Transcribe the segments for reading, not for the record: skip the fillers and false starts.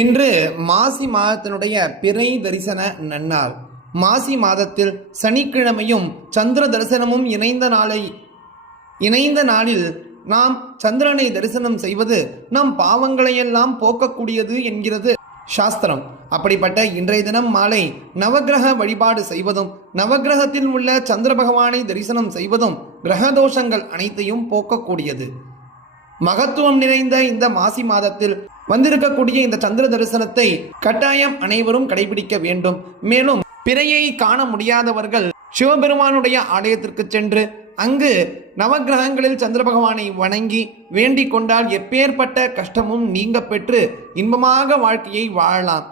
இன்று மாசி மாதத்தினுடைய பிறை தரிசன நன்னாள். மாசி மாதத்தில் சனிக்கிழமையும் சந்திர தரிசனமும் இணைந்த நாளில் நாம் சந்திரனை தரிசனம் செய்வது நம் பாவங்களையெல்லாம் போக்கக்கூடியது என்கிறது சாஸ்திரம். அப்படிப்பட்ட இன்றைய தினம் மாலை நவகிரக வழிபாடு செய்வதும் நவகிரகத்தில் உள்ள சந்திர பகவானை தரிசனம் செய்வதும் கிரகதோஷங்கள் அனைத்தையும் போக்கக்கூடியது. மகத்துவம் நிறைந்த இந்த மாசி மாதத்தில் வந்திருக்கக்கூடிய இந்த சந்திர தரிசனத்தை கட்டாயம் அனைவரும் கடைபிடிக்க வேண்டும். மேலும் பிறையை காண முடியாதவர்கள் சிவபெருமானுடைய ஆலயத்திற்கு சென்று அங்கு நவகிரகங்களில் சந்திர பகவானை வணங்கி வேண்டிக் கொண்டால் எப்பேற்பட்ட கஷ்டமும் நீங்க பெற்று இன்பமாக வாழ்க்கையை வாழலாம்.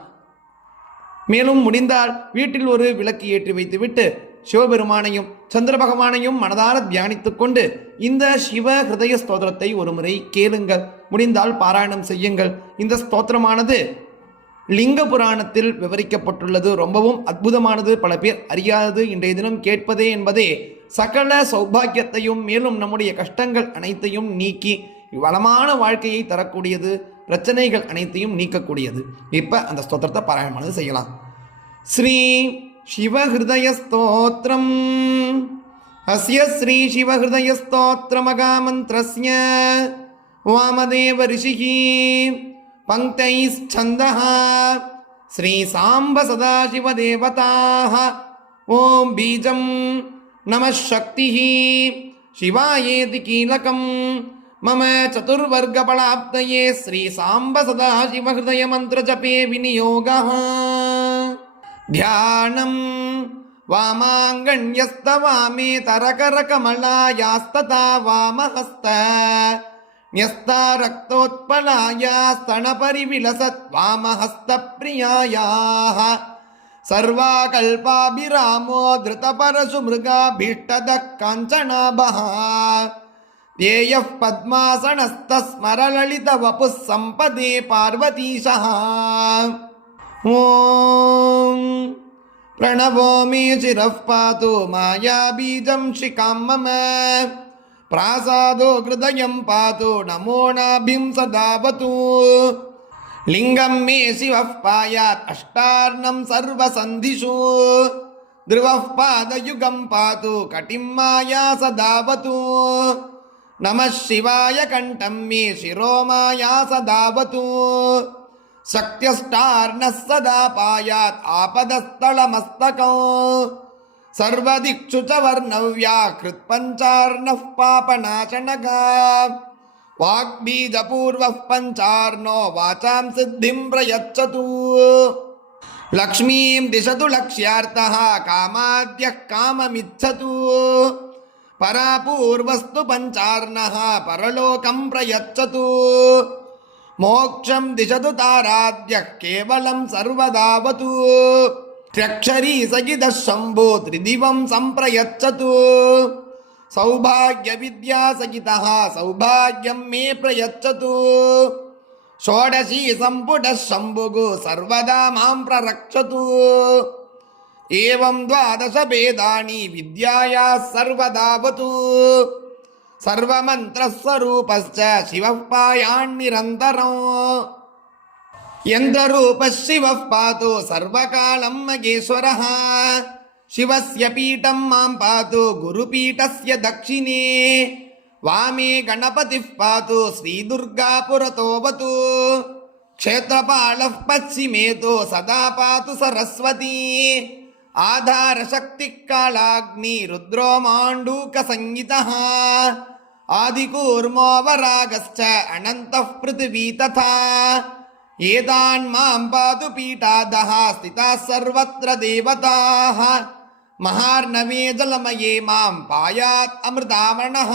மேலும் முடிந்தால் வீட்டில் ஒரு விளக்கு ஏற்றி வைத்துவிட்டு சிவபெருமானையும் சந்திர பகவானையும் மனதார தியானித்துக் கொண்டு இந்த சிவ ஹிருதய ஸ்தோத்திரத்தை ஒரு முறை கேளுங்கள். முடிந்தால் பாராயணம் செய்யுங்கள். இந்த ஸ்தோத்திரமானது லிங்க புராணத்தில் விவரிக்கப்பட்டுள்ளது. ரொம்பவும் அற்புதமானது, பல பேர் அறியாதது. இன்றைய தினம் கேட்பதே என்பதே சகல சௌபாகியத்தையும் மேலும் நம்முடைய கஷ்டங்கள் அனைத்தையும் நீக்கி வளமான வாழ்க்கையை தரக்கூடியது, பிரச்சனைகள் அனைத்தையும் நீக்கக்கூடியது. இப்போ அந்த ஸ்தோத்திரத்தை பாராயணமானது செய்யலாம். ஸ்ரீ சிவஹிருதய ஸ்தோத்திரம். அஸ்ய ஸ்ரீ சிவஹிருதய ஸ்தோத்திரமகாமந்திரஸ்ய வாமதேவ ரிஷிஹி பங்கைஸ்சந்தஹ ஸ்ரீ சாம்ப சதாசிவ தேவதாஹ ஓம் பீஜம் நமः சக்திஹ சிவாயேதி கீலகம் மம சதுர்வர்க பலாப்தயே ஸ்ரீ சாம்ப சதாசிவ ஹிருதய மந்திர ஜபே விநியோகः. ध्यानं वामाङ्गण्यस्तवामे तरकरकमलायास्तथा वामहस्त न्यस्ता रक्तोत्पलाया स्तनपरिविलसत् वामहस्तप्रियायाः सर्वाकल्पाभिरामो धृतपरशुमृगाभीष्टदः काञ्चनाभः ध्येयः पद्मासनस्तस्मरललितवपुः सम्पदे पार्वतीशः. ओम प्रणवो मे शिरः पातु मायाबीजं शिखां मम प्रासादो हृदयं पातु नमो नाभिं सदावतु लिंगं मे शिवः पायात् अष्टार्णं सर्वसन्धिषु ध्रुवः पादयुगं पातु कटिं माया सदावतु नमः शिवाय कण्ठं मे शिरो माया सदावतु शक्त्यष्टार्णः सदा पायात् आपदस्थलमस्तकं सर्वदिक्षु च वर्णव्याकृत्पञ्चार्णः पापनाशनः वाग्बीजपूर्वः पञ्चार्णो वाचां सिद्धिं प्रयच्छतु लक्ष्मीं दिशतु लक्ष्यार्थः कामाद्यः काममिच्छतु परापूर्वस्तु पञ्चार्णः परलोकं प्रयच्छतु मोक्षं दिशतु ताराद्यः केवलं सर्वदावतु त्र्यक्षरी सहितः शम्भो त्रिदिवं सम्प्रयच्छतु सौभाग्यविद्या सहितः सौभाग्यं मे प्रयच्छतु षोडशी सम्पुटः शम्भुः सर्वदा मां प्ररक्षतु एवं द्वादश भेदानि विद्यायाः सर्वदावतु सर्वमन्त्रस्वरूपश्च शिवः पायान्निरन्तरं यन्त्ररूपः शिवः पातु सर्वकालं महेश्वरः शिवस्य पीठं मां पातु गुरुपीठस्य दक्षिणे वामे गणपतिः पातु श्रीदुर्गा पुरतोऽवतु क्षेत्रपालः पश्चिमे तु सदा पातु सरस्वती आधारशक्तिः कालाग्नि रुद्रो माण्डूकसंहितः आदिकूर्मो वरागश्च अनन्तः पृथिवी तथा एतान् मां पातु पीठादः स्थिताः सर्वत्र देवताः महार्णवे जलमये मां पायात् अमृतावणः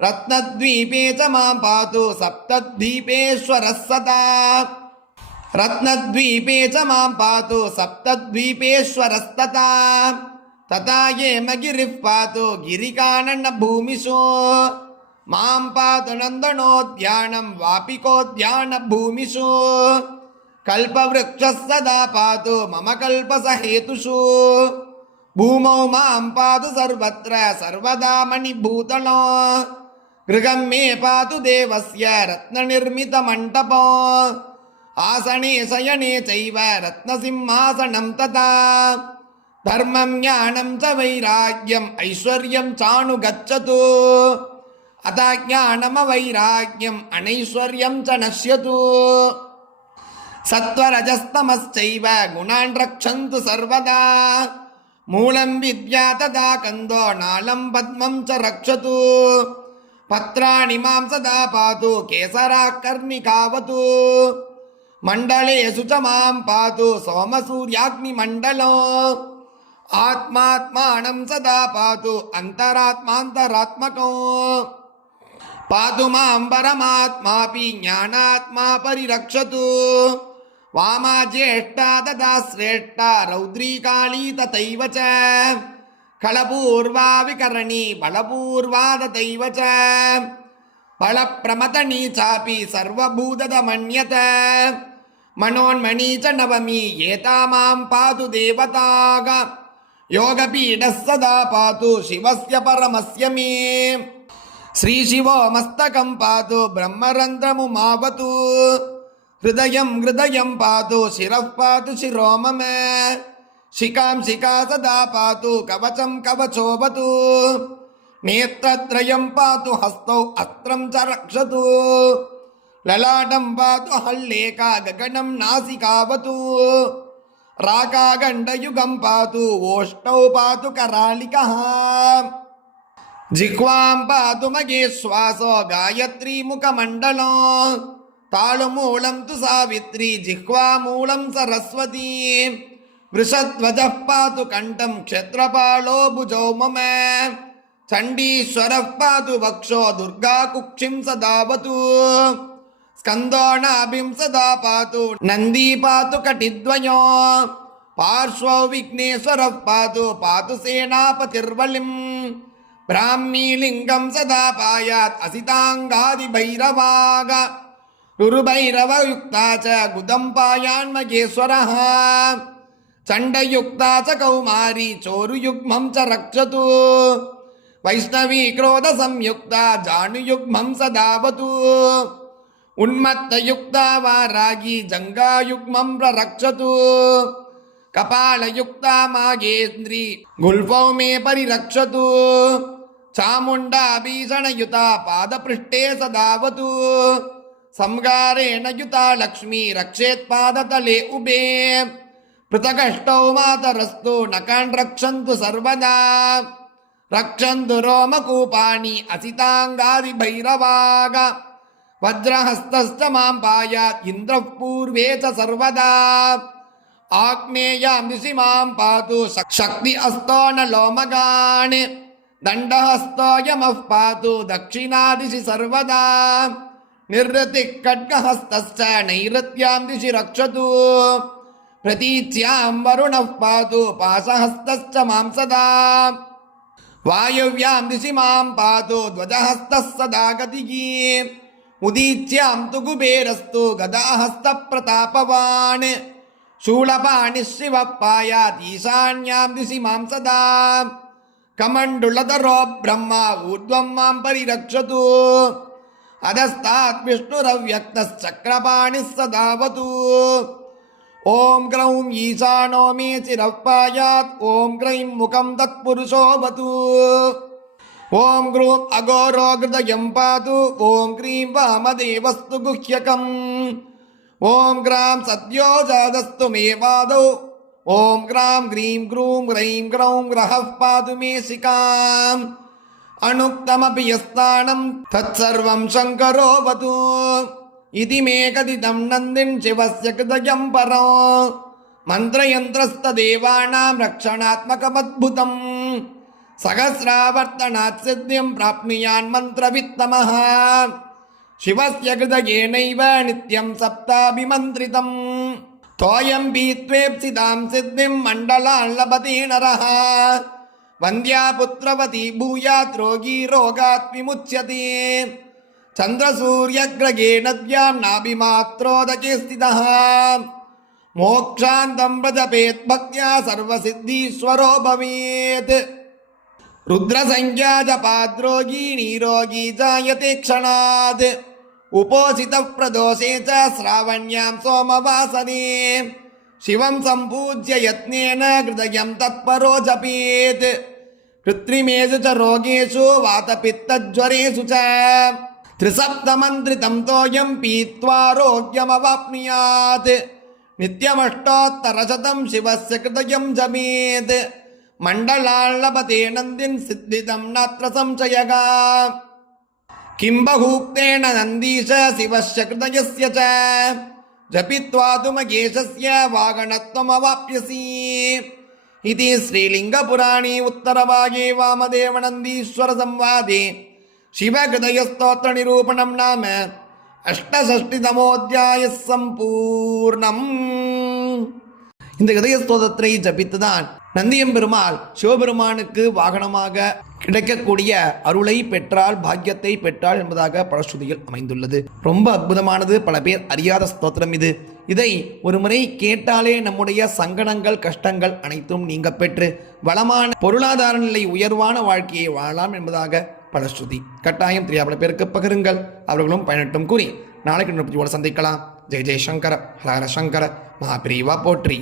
रत्नद्वीपे च मां पातु सप्तद्वीपेश्वरः सदा रत्नद्वीपे च मां पातु सप्तद्वीपेश्वरस्तथा तथा हेमगिरिः पातु गिरिकाननभूमिषु मां पातु नन्दनोद्यानं वापिकोद्यानभूमिषु कल्पवृक्षः सदा पातु मम कल्पसहेतुषु भूमौ मां पातु सर्वत्र सर्वदा मणिभूतलो गृहं मे पातु देवस्य रत्ननिर्मितमण्टपो आसने शयने चैव रत्नसिंहासनं तथा धर्मं ज्ञानं च वैराग्यम् ऐश्वर्यं चानुगच्छतु अतः ज्ञानमवैराग्यम् अनैश्वर्यं च नश्यतु सत्त्वरजस्तमश्चैव गुणान् रक्षन्तु सर्वदा मूलं विद्या तदा कन्दो नालं पद्मं च रक्षतु पत्राणि मां सदा पातु केसराः कर्णिकावतु मण्डलेषु च मां पातु सोमसूर्याग्निमण्डलो आत्मात्मानं सदा पातु अन्तरात्मान्तरात्मको पातु मां परमात्मापि ज्ञानात्मा परिरक्षतु वामा ज्येष्ठा तथा श्रेष्ठा रौद्री काली तथैव च खलपूर्वा विकरणी बलपूर्वा तथैव च बलप्रमतनी चापि सर्वभूतदमन्यत मनोन्मणी च नवमी एता मां पातु देवताग योगपीठः सदा पातु शिवस्य परमस्य मे श्रीशिवो मस्तकं पातु ब्रह्मरन्ध्रमुमावतु हृदयं हृदयं पातु शिरः पातु शिरो मम शिखां शिखा सदा पातु कवचं कवचोऽवतु नेत्रत्रयं पातु हस्तौ अस्त्रं च रक्षतु ललाटं पातु हल्लेका गगनं नासिकावतु राकागण्डयुगं पातु ओष्ठौ पातु करालिकः जिह्वां पातु मगेश्वासो गायत्री मुखमण्डलो तालुमूलं तु सावित्री जिह्वामूलं सरस्वती वृषध्वजः पातु कण्ठं क्षत्रपालो भुजौ मम चण्डीश्वरः पातु वक्षो दुर्गा कुक्षिं सदावतु स्कन्दो नाभिं सदा पातु नन्दी पातु कटिद्वयो पार्श्वौ विघ्नेश्वरः पातु सेनापतिर्वलिं ब्राह्मी लिङ्गं सदा पायात् असिताङ्गादिभैरवाग रुरुभैरवयुक्ता च गुदं पायान्मगेश्वरः चण्डयुक्ता च कौमारी चोरुयुग्मं च रक्षतु वैष्णवी क्रोधसंयुक्ता जानुयुग्मं सदावतु उन्मत्तयुक्ता वारागी जङ्गायुग्मं प्ररक्षतु कपालयुक्ता मागेन्द्री गुल्फौ मे परिरक्षतु चामुण्डा भीषणयुता पादपृष्ठे सदावतु संगारेण युता लक्ष्मी रक्षेत्पादतले उभे पृथगष्टौ मातरस्तु नकान् रक्षन्तु सर्वदा रक्षन्तु रोमकूपानि असिताङ्गादिभैरवाग वज्रहस्तश्च मां पायात् इन्द्रः पूर्वे च सर्वदा आग्नेयां दिशि मां पातु शक्ति हस्तो न लोमगान् दण्डहस्तो यमः पातु दक्षिणादिशि सर्वदा निर्ऋतिः खड्गहस्तश्च नैऋत्यां दिशि रक्षतु प्रतीच्यां वरुणः पातु पाशहस्तश्च मां सदा वायव्यां दिशि मां पातु ध्वजहस्तः सदा गतिः उदीच्यां तु कुबेरस्तु गदाहस्तप्रतापवान् शूलपाणिः शिवः पायात् ईशान्यां दिशि मां सदा कमण्डलधरो ब्रह्मा ऊर्ध्वं मां परिरक्षतु अधस्तात् विष्णुरव्यक्तश्चक्रपाणिः सदावतु ॐ ग्रौं ईशानो मे चिरः पायात् ॐ ग्रैं मुखं तत्पुरुषोऽवतु ॐ ग्रूं अघोरो हृदयं पातु ॐ क्रीं वामदेवस्तु गुह्यकम् ॐ ग्रां सद्यो जातस्तु मे पादौ ॐ ग्रां ग्रीं ग्रूं ग्रैं ग्रौं ग्रहः पातु मे शिखाम् अनुक्तमपि यस्तानं तत्सर्वं शङ्करोऽवतु इति मे कथितं नन्दिं शिवस्य हृदयं परो मन्त्रयन्त्रस्तदेवानां रक्षणात्मकमद्भुतम् सहस्रावर्तनात् सिद्धिं प्राप्नुयान् मन्त्रवित्तमः शिवस्य हृदयेनैव नित्यं सप्ताभिमन्त्रितम् तोयं पीत्वेप्सितां सिद्धिं मण्डलान् लभते नरः वन्द्या पुत्रवती भूयात् रोगी रोगात् विमुच्यते चन्द्रसूर्यग्रगे नद्यां नाभिमात्रोदके स्थितः मोक्षान्तं व्रजपेत् भक्त्या सर्वसिद्धीश्वरो भवेत् रुद्रसंज्ञा जपाद्रोगी नीरोगी जायते क्षणात् उपोषित प्रदोषे च श्रावण्यां सोमवासरे शिवं सम्पूज्य यत्नेन हृदयं तत्परो जपेत् कृत्रिमेषु च रोगेषु वातपित्तज्वरेषु च त्रिसप्तमन्त्रितं तोयं पीत्वारोग्यमवाप्नुयात् नित्यमष्टोत्तरशतं शिवस्य कृतयं जपेत् मण्डलाल्लभते नन्दिन् सिद्धितं नात्र संशयः किं बहुक्तेन नन्दीश शिवस्य कृतयस्य च जपित्वा तु महेशस्य वागणत्वमवाप्यसि इति श्रीलिङ्गपुराणे उत्तरभागे वामदेवनन्दीश्वरसंवादे शिवहृदयस्तोत्रनिरूपणं नाम अष्टषष्टितमोऽध्यायः सम्पूर्णम्. இந்த இதய ஸ்தோத்திரத்தை ஜபித்துதான் நந்தியம்பெருமாள் சிவபெருமானுக்கு வாகனமாக கிடைக்கக்கூடிய அருளை பெற்றால், பாக்கியத்தை பெற்றாள் என்பதாக பலஸ்ருதியில் அமைந்துள்ளது. ரொம்ப அற்புதமானது, பல பேர் அறியாத ஸ்தோத்திரம் இது. இதை ஒரு முறை கேட்டாலே நம்முடைய சங்கடங்கள், கஷ்டங்கள் அனைத்தும் நீங்க பெற்று வளமான பொருளாதார நிலை, உயர்வான வாழ்க்கையை வாழலாம் என்பதாக பலஸ்ருதி. கட்டாயம் தெரியாத பல பேருக்கு பகிருங்கள், அவர்களும் பயனட்டும் கூறி நாளைக்கு சந்திக்கலாம். ஜெய் ஜெய் சங்கர, ஹர ஹர சங்கர, மகாபிரிவா போற்றி.